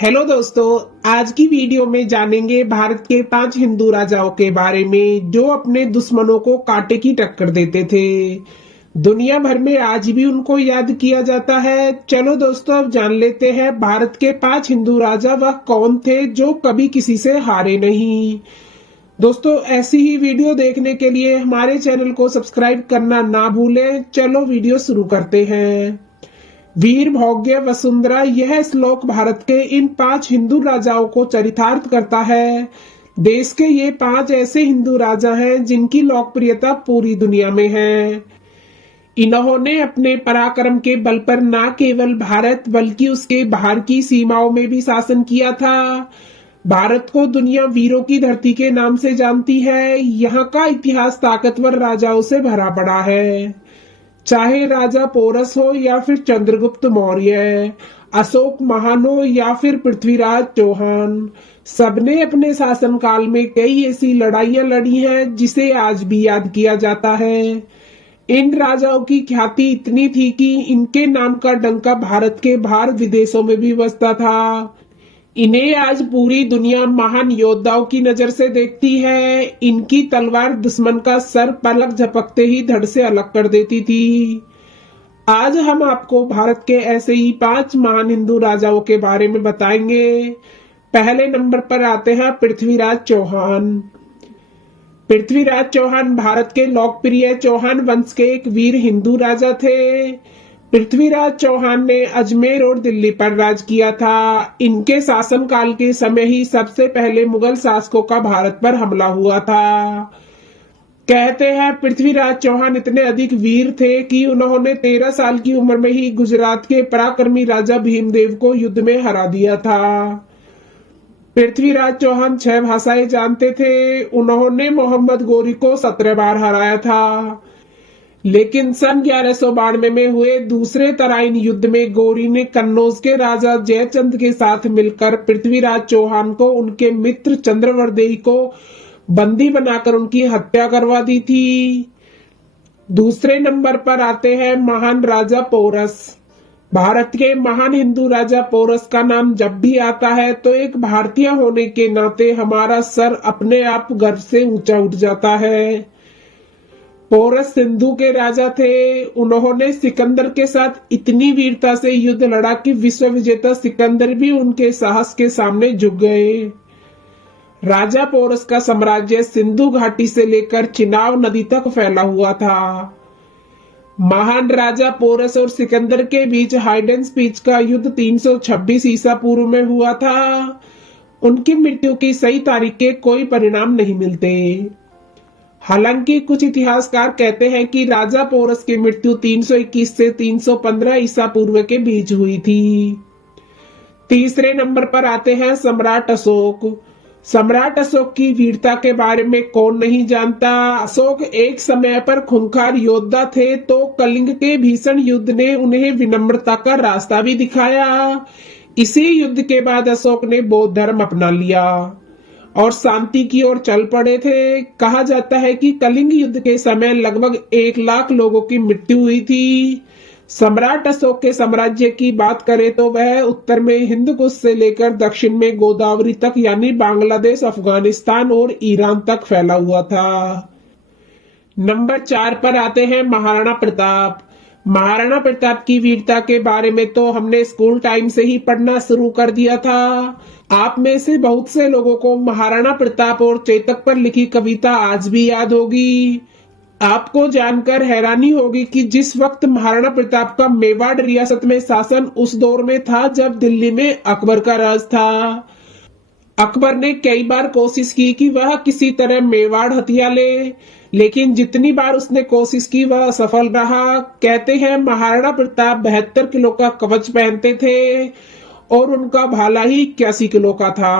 Hello दोस्तों, आज की वीडियो में जानेंगे भारत के 5 हिंदू राजाओं के बारे में जो अपने दुश्मनों को कांटे की टक्कर देते थे। दुनिया भर में आज भी उनको याद किया जाता है। चलो दोस्तों, अब जान लेते हैं भारत के 5 हिंदू राजा वह कौन थे जो कभी किसी से हारे नहीं। दोस्तों, ऐसी ही वीडियो देखने के लिए हमारे चैनल को सब्सक्राइब करना ना भूलें। चलो वीडियो शुरू करते हैं। वीर भोग्य वसुंधरा, यह श्लोक भारत के इन 5 हिंदू राजाओं को चरितार्थ करता है। देश के ये 5 ऐसे हिंदू राजा हैं जिनकी लोकप्रियता पूरी दुनिया में है। इन्होंने अपने पराक्रम के बल पर न केवल भारत बल्कि उसके बाहर की सीमाओं में भी शासन किया था। भारत को दुनिया वीरों की धरती के नाम से जानती है। यहाँ का इतिहास ताकतवर राजाओं से भरा पड़ा है। चाहे राजा पोरस हो या फिर चंद्रगुप्त मौर्य, अशोक महान हो या फिर पृथ्वीराज चौहान, सबने अपने शासनकाल में कई ऐसी लड़ाइयां लड़ी हैं जिसे आज भी याद किया जाता है। इन राजाओं की ख्याति इतनी थी कि इनके नाम का डंका भारत के बाहर विदेशों में भी बजता था। इन्हें आज पूरी दुनिया महान योद्धाओं की नजर से देखती है। इनकी तलवार दुश्मन का सर पलक झपकते ही धड़ से अलग कर देती थी। आज हम आपको भारत के ऐसे ही 5 महान हिंदू राजाओं के बारे में बताएंगे। पहले नंबर पर आते हैं पृथ्वीराज चौहान। पृथ्वीराज चौहान भारत के लोकप्रिय चौहान वंश के एक वीर हिंदू राजा थे। पृथ्वीराज चौहान ने अजमेर और दिल्ली पर राज किया था। इनके शासनकाल के समय ही सबसे पहले मुगल शासकों का भारत पर हमला हुआ था। कहते हैं पृथ्वीराज चौहान इतने अधिक वीर थे कि उन्होंने 13 साल की उम्र में ही गुजरात के पराक्रमी राजा भीमदेव को युद्ध में हरा दिया था। पृथ्वीराज चौहान 6 भाषाएं जानते थे। उन्होंने मोहम्मद गोरी को 17 बार हराया था। लेकिन सन 1192 में हुए दूसरे तराइन युद्ध में गोरी ने कन्नौज के राजा जयचंद के साथ मिलकर पृथ्वीराज चौहान को उनके मित्र चंद्रवर्देई को बंदी बनाकर उनकी हत्या करवा दी थी। दूसरे नंबर पर आते हैं महान राजा पोरस। भारत के महान हिंदू राजा पोरस का नाम जब भी आता है तो एक भारतीय होने के नाते हमारा सर अपने आप गर्व से ऊंचा उठ जाता है। पोरस सिंधु के राजा थे। उन्होंने सिकंदर के साथ इतनी वीरता से युद्ध लड़ा कि विश्व विजेता सिकंदर भी उनके साहस के सामने झुक गए। राजा पोरस का साम्राज्य सिंधु घाटी से लेकर चिनाब नदी तक फैला हुआ था। महान राजा पोरस और सिकंदर के बीच हाइडेन स्पीच का युद्ध 326 ईसा पूर्व में हुआ था। उनकी मृत्यु की सही तारीख के कोई परिणाम नहीं मिलते। हालांकि कुछ इतिहासकार कहते हैं कि राजा पोरस की मृत्यु 321 से 315 ईसा पूर्व के बीच हुई थी। तीसरे नंबर पर आते हैं सम्राट अशोक। सम्राट अशोक की वीरता के बारे में कौन नहीं जानता। अशोक एक समय पर खूंखार योद्धा थे तो कलिंग के भीषण युद्ध ने उन्हें विनम्रता का रास्ता भी दिखाया। इसी युद्ध के बाद अशोक ने बौद्ध धर्म अपना लिया और शांति की ओर चल पड़े थे। कहा जाता है कि कलिंग युद्ध के समय लगभग 1 लाख लोगों की मृत्यु हुई थी। सम्राट अशोक के साम्राज्य की बात करें तो वह उत्तर में हिंद कुश से लेकर दक्षिण में गोदावरी तक यानी बांग्लादेश, अफगानिस्तान और ईरान तक फैला हुआ था। नंबर 4 पर आते हैं महाराणा प्रताप। महाराणा प्रताप की वीरता के बारे में तो हमने स्कूल टाइम से ही पढ़ना शुरू कर दिया था। आप में से बहुत से लोगों को महाराणा प्रताप और चेतक पर लिखी कविता आज भी याद होगी। आपको जानकर हैरानी होगी कि जिस वक्त महाराणा प्रताप का मेवाड़ रियासत में शासन उस दौर में था जब दिल्ली में अकबर का राज था। अकबर ने कई बार कोशिश की कि वह किसी तरह मेवाड़ हथिया ले, लेकिन जितनी बार उसने कोशिश की वह असफल रहा। कहते हैं महाराणा प्रताप 72 किलो का कवच पहनते थे और उनका भाला ही 81 किलो का था।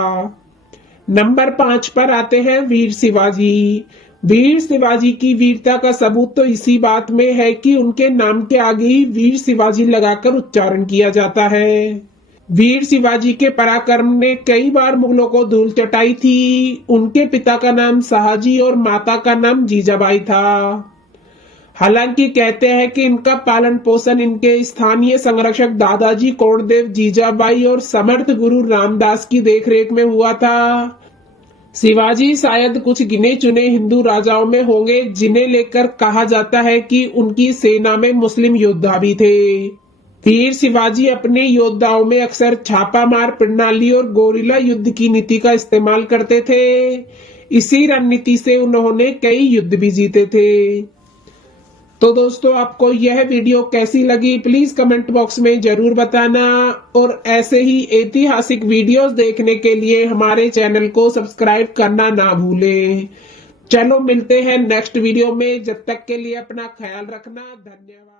नंबर 5 पर आते हैं वीर शिवाजी। वीर शिवाजी की वीरता का सबूत तो इसी बात में है कि उनके नाम के आगे ही वीर शिवाजी लगाकर उच्चारण किया जाता है। वीर शिवाजी के पराक्रम ने कई बार मुगलों को धूल चटाई थी। उनके पिता का नाम शाहजी और माता का नाम जीजाबाई था। हालांकि कहते हैं कि इनका पालन पोषण इनके स्थानीय संरक्षक दादाजी कोंडदेव जीजाबाई और समर्थ गुरु रामदास की देखरेख में हुआ था। शिवाजी शायद कुछ गिने चुने हिंदू राजाओं में होंगे जिन्हें लेकर कहा जाता है कि उनकी सेना में मुस्लिम योद्धा भी थे। वीर शिवाजी अपने योद्धाओं में अक्सर छापामार प्रणाली और गोरिल्ला युद्ध की नीति का इस्तेमाल करते थे। इसी रणनीति से उन्होंने कई युद्ध भी जीते थे। तो दोस्तों, आपको यह वीडियो कैसी लगी प्लीज कमेंट बॉक्स में जरूर बताना, और ऐसे ही ऐतिहासिक वीडियोस देखने के लिए हमारे चैनल को सब्सक्राइब करना ना भूलें। चलो मिलते हैं नेक्स्ट वीडियो में, जब तक के लिए अपना ख्याल रखना। धन्यवाद।